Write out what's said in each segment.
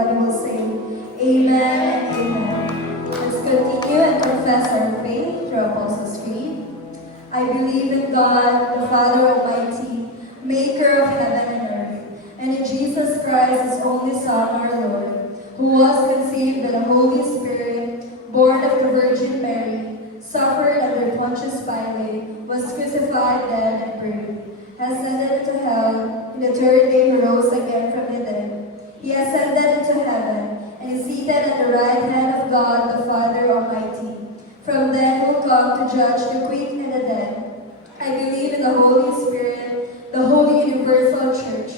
Everybody will say amen and amen. Let's continue and confess our faith through Apostles' Creed. I believe in God, the Father Almighty, maker of heaven and earth, and in Jesus Christ, his only Son, our Lord, who was conceived by the Holy Spirit, born of the Virgin Mary, suffered under Pontius Pilate, was crucified, dead, and buried, ascended into hell, and the third day he rose again from the dead. He ascended into heaven, and is seated at the right hand of God, the Father Almighty. From then will come to judge the quick and the dead. I believe in the Holy Spirit, the holy universal church,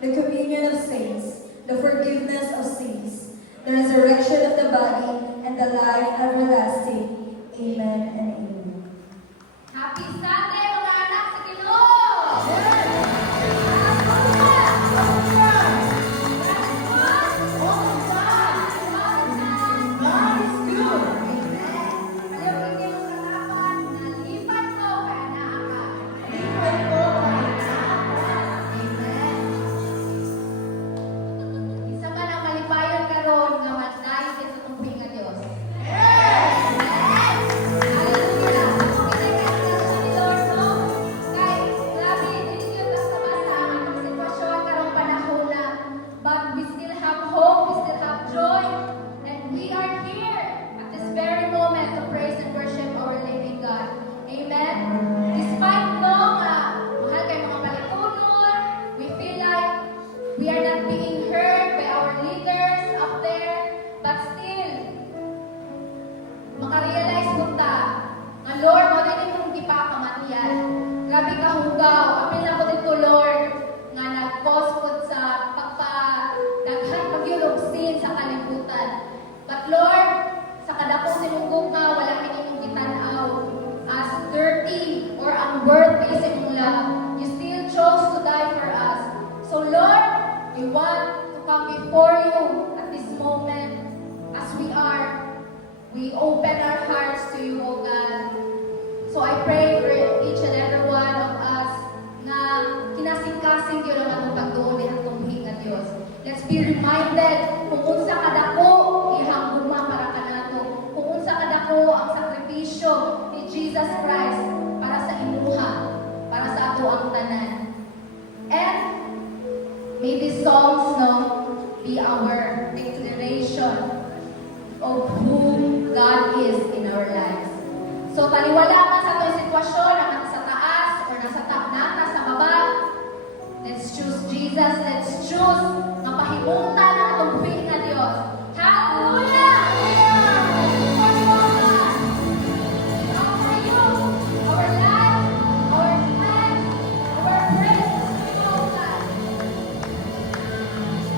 the communion of saints, the forgiveness of sins, the resurrection of the body, and the life everlasting. Amen and amen. Happy Sunday, mga anak sa Ginoo! Isa man ang malipayon karon nga madnais sa tumping nga Dios. Hallelujah! Ako kinakasal ni Lord, no? Kay grabe din yun basta basta ang sitwasyon karong panahon na, but we still have hope, we still have joy, and we are here at this very moment to praise and worship our living God. Amen? Despite no mahal kay mga palitunod, we feel like we are not being heard by our leaders up there, but still, makarealize mo ta, nga Lord, mo din itong gipakamatian. Grabe ka hugaw. Apil na ko dito, Lord, nga nag-cause po sa pagpadaghan pagyulog sin sa kalibutan. But Lord, sa kadakong sinunggong nga, wala kining gitanaw as dirty or unworthy sa imong love. You still chose to die for us. So Lord, we want to come before you at this moment as we are. We open our hearts to you, O God. So I pray for each and every one of us na kinasing-kasing yun ang atong pagtuon at atong hinga Diyos. Let's be reminded kung unsa kadako ihang guma para kanato. Kung unsa kadako ang sakripisyo ni Jesus Christ para sa imuha, para sa ato ang tanan. And may these songs be our declaration of who God is in our lives. So taliwala nga sa itong sitwasyon na nasa taas or nasa nasa baba, let's choose Jesus, let's choose mapahimuntan ang atong buhay na Diyos. Hallelujah! Our life, our plan, our praise to you, O God.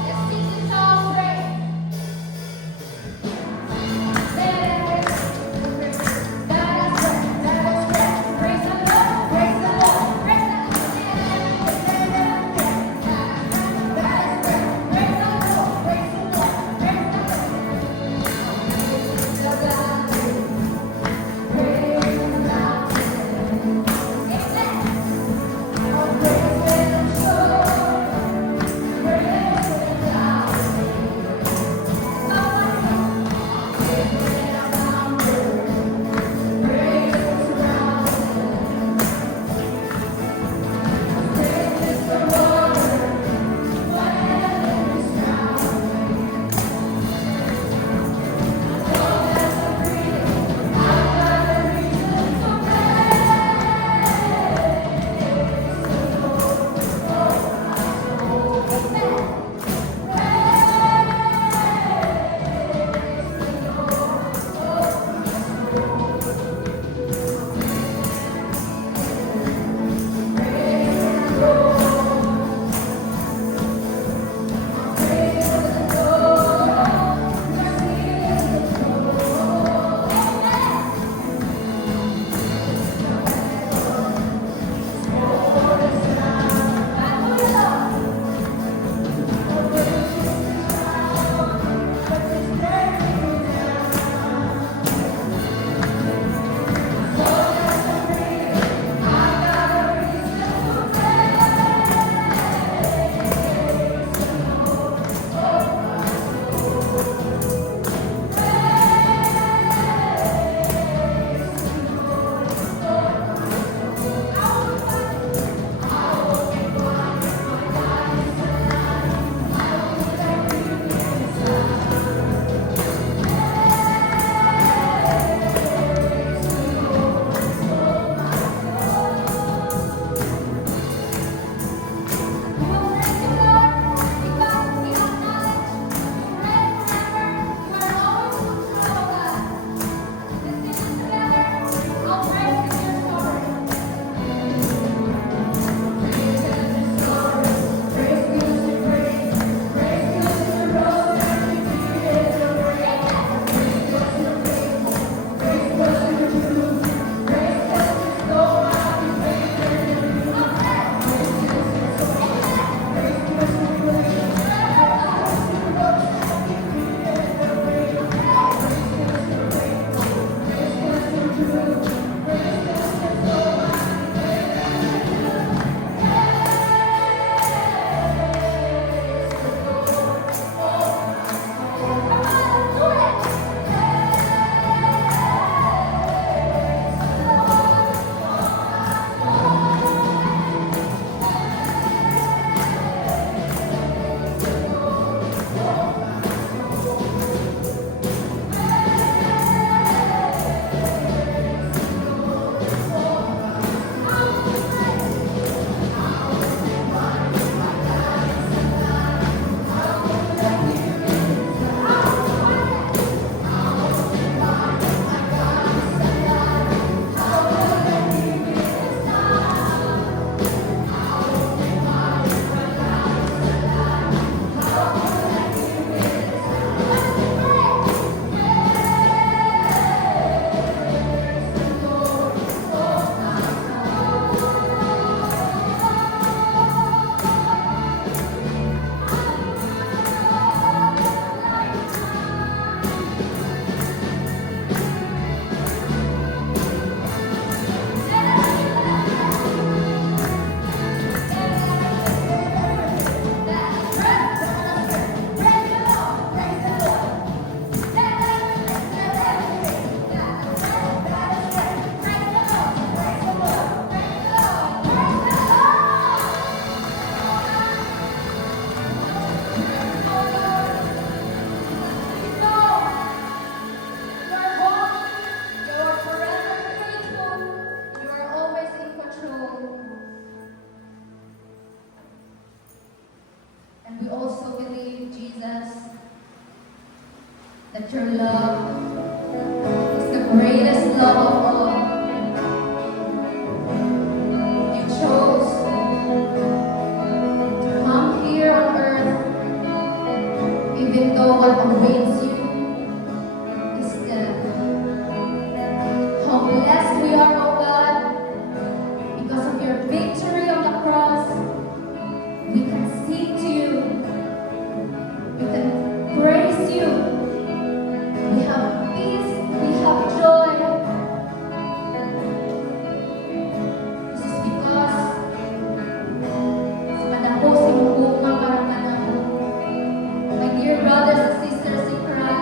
Let's sing this song, pray. Praise the Lord, praise the Lord, praise the Lord. Praise the Lord, praise the Lord. that your love is the greatest love of all. You chose to come here on earth, even though what awaits you is death. How blessed we are, O God, because of your victory on the cross. We can sing to you. We can praise you. We have peace. We have joy. This is because sa madako si Muguma para kanamo. My dear brothers and sisters in Christ,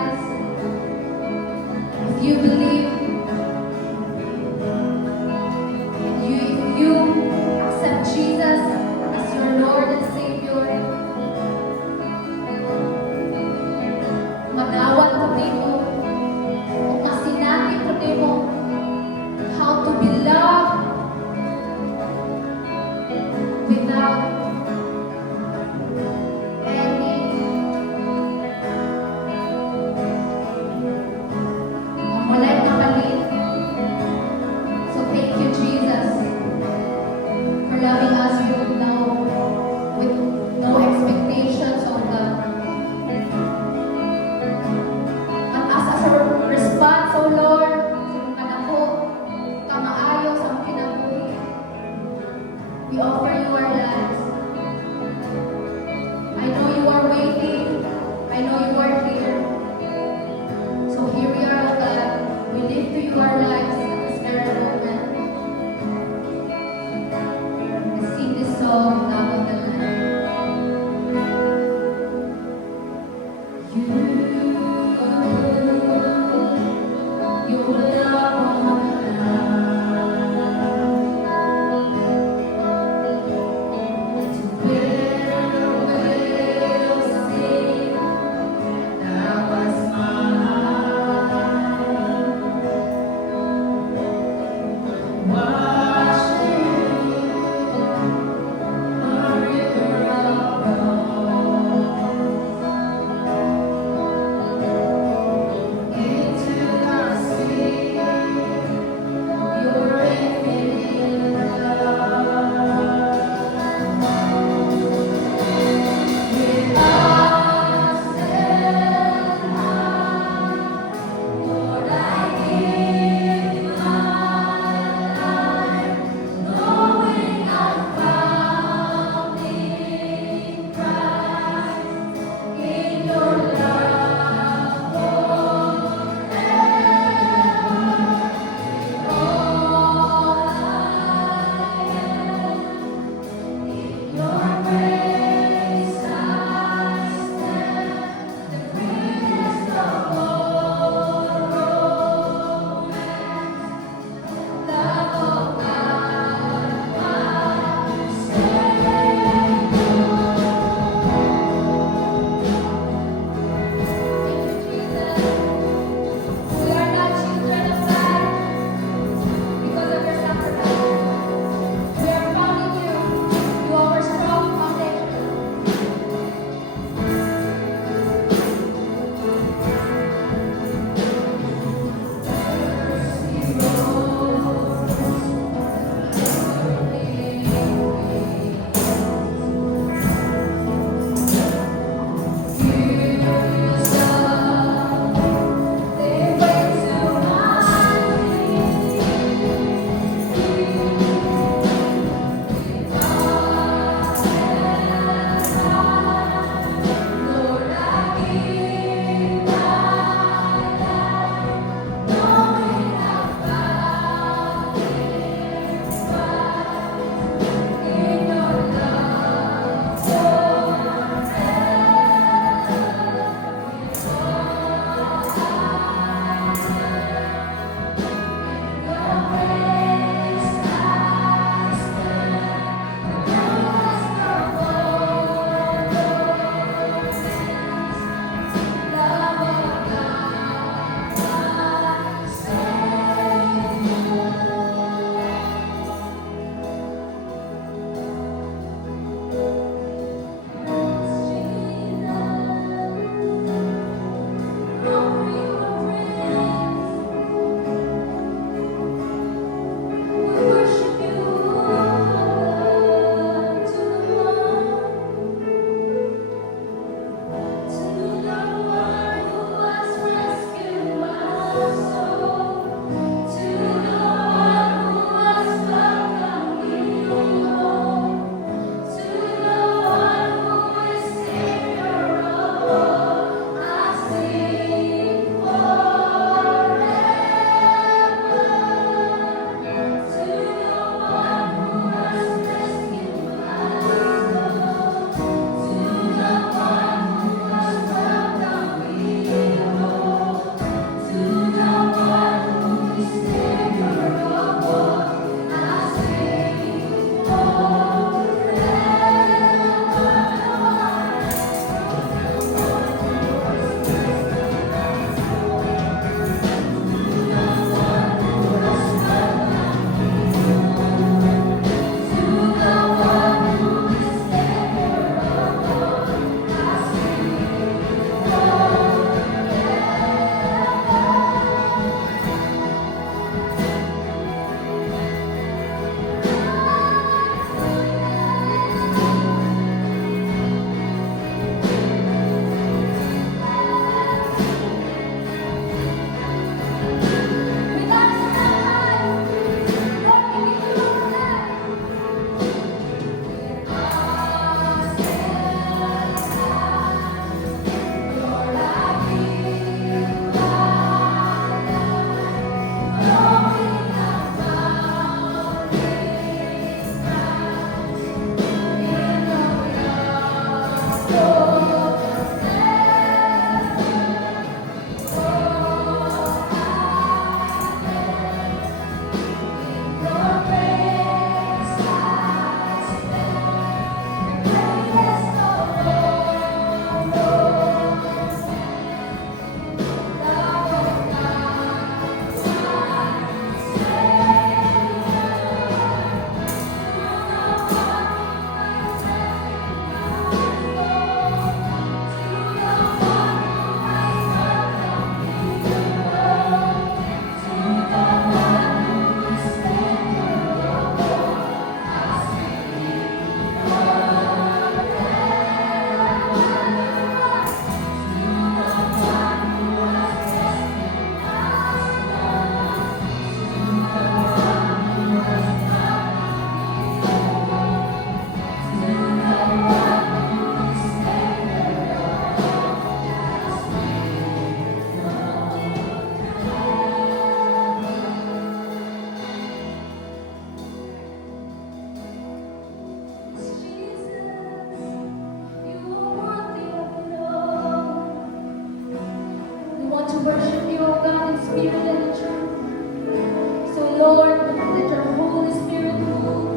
Lord. Let your Holy Spirit move.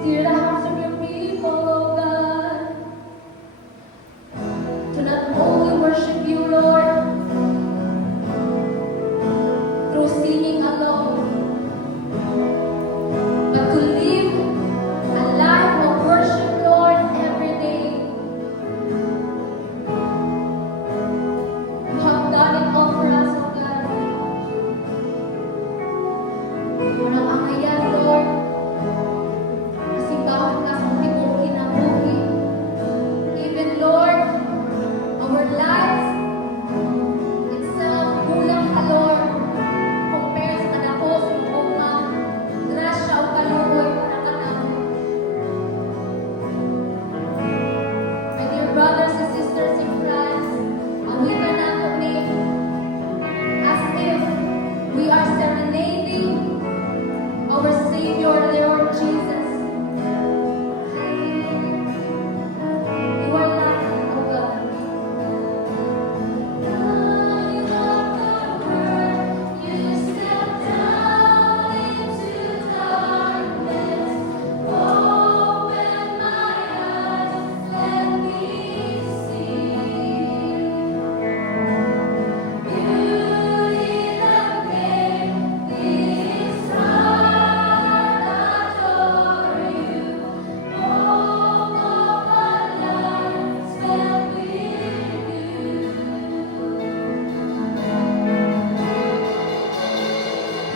Steer the hearts of your people, oh God. To not only worship you, Lord, through singing alone, but to live a life of worship, Lord, every day. You have done it all for us, oh God. Walang angayan, Lord, kasi bawat ka sa tibok kinabuhi. Even, Lord, our lives itself, kulang ka, Lord, compared sa kadako sa iyong mga grasya o kaluoy para kanamo. My dear brothers and sisters in Christ, awitan nato ni as if we are serenading our Savior, the Lord Jesus. You are lovely, O God. Light of the world, you step down into darkness. Open my eyes, let me see beauty that made this heart adore you. Hope of a life spent with you.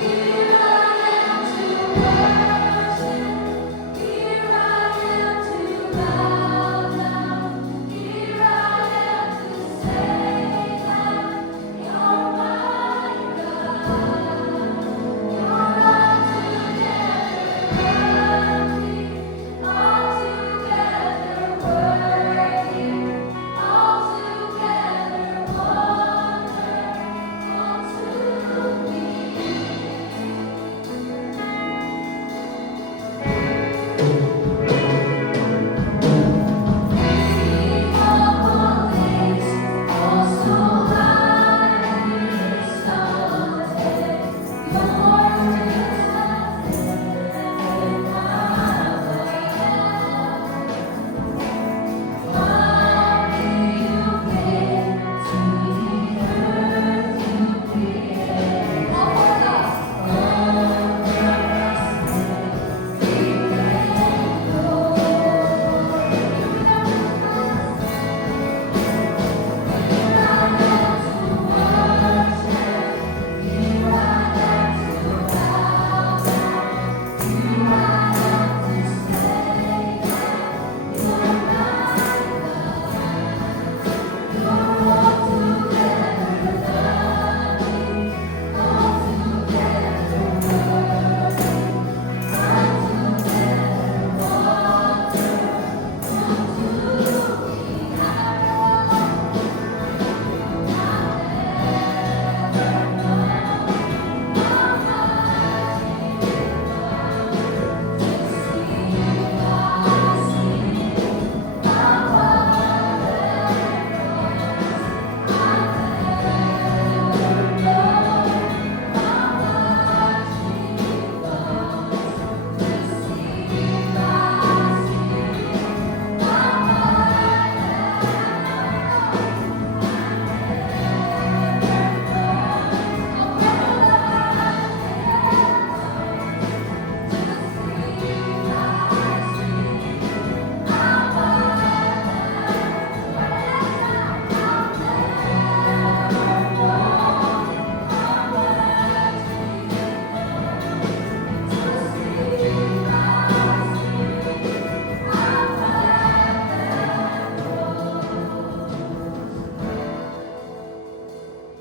Here I am to worship. Here I am to bow down. Here I am to say that you're my God. You're altogether worthy, altogether wonderful to me. King of all things, also highly exalted, your justice in my way. Worthy you came to the earth you created. All for us,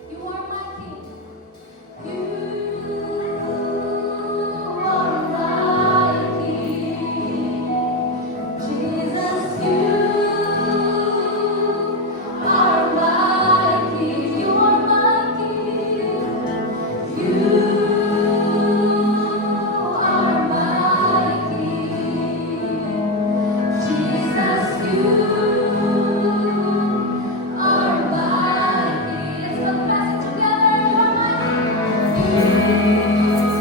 you are my King. You are my King. Jesus, you are my King. You are my King. You are my King. Jesus, you are my King. Let's confess it together. You are my King.